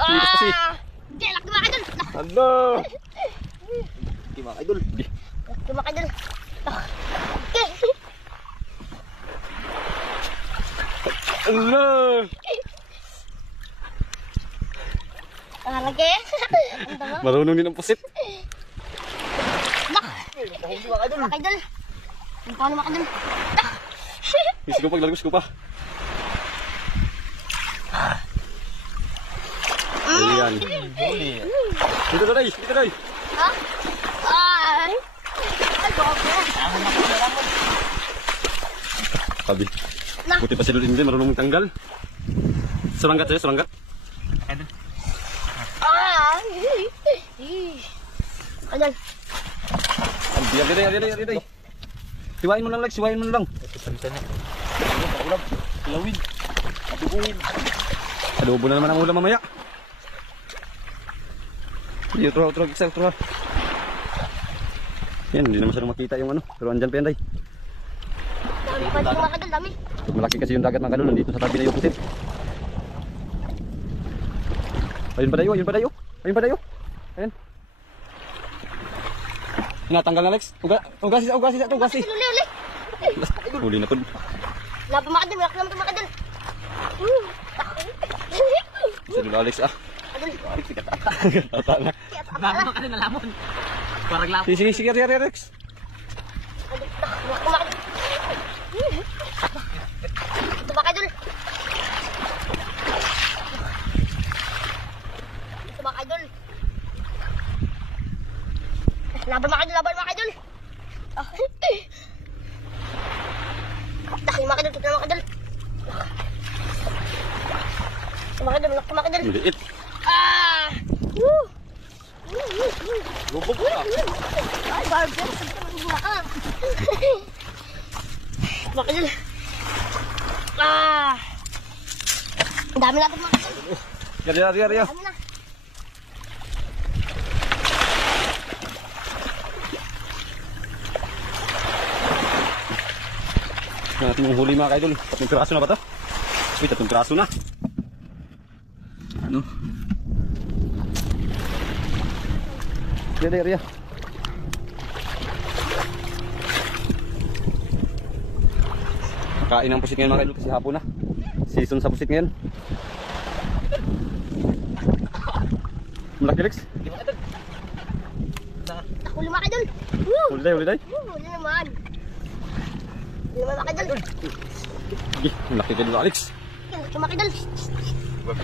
Tigas kasi. Hindi, laki mga idol. Ano? Laki mga idol. Laki mga idol. Okay. Ano? Laki. Marunong din ang pusit. Laki mga idol. Paano mga idol? Isip ko pag lalagos ko pa. Ayan. Dito na day. Dito na day. Ha? Ay. Ay, bago. Sabi. Buti pa si Lulin din. Marunong tanggal. Suranggat sa'yo. Suranggat. Ay. Idol. Ari. Siwain mo lang, Lex. Siwain mo lang. Lawin. Adobo na naman ang ulam mamaya. Iyo, tro. Yan, hindi naman siya makita yung ano. Pero andyan pa yan, day. Dami pa dito mga idol, dami. Malaki kasi yung dagat mga kalon. Nandito sa tabi na yung pusit. Ayun pa dayo. Ayun. Natanggal na, Lex. Ugasi. Uli. Huli na po. Lapa mga idol, laki naman mga idol. Sa dulo, Alex, ah. Idol. Tata na. Lapa ka na lamon. Parang lapa. Sige, Alex. Ito mga idol. Laban mga idol. Laki mga idol. Laki mga idol. Maliit. Lubog ka. Ay, barber. Sabi ka magbuhaan. Mga idol. Ang dami natin mga idol. Yari. Dami na. Natin yung huli mga kaidol. 3 piraso na ba ito? Uy, 3 piraso na. Ano? Yari. Kain ng pusit ngayon mga kaidol kasi hapon na. Season sa pusit ngayon. Malaki, Lex. Huli mga idol. Huli day. Huli naman. Huli naman mga idol. Malaki kaidol, Alex. Laki mga idol. Huwag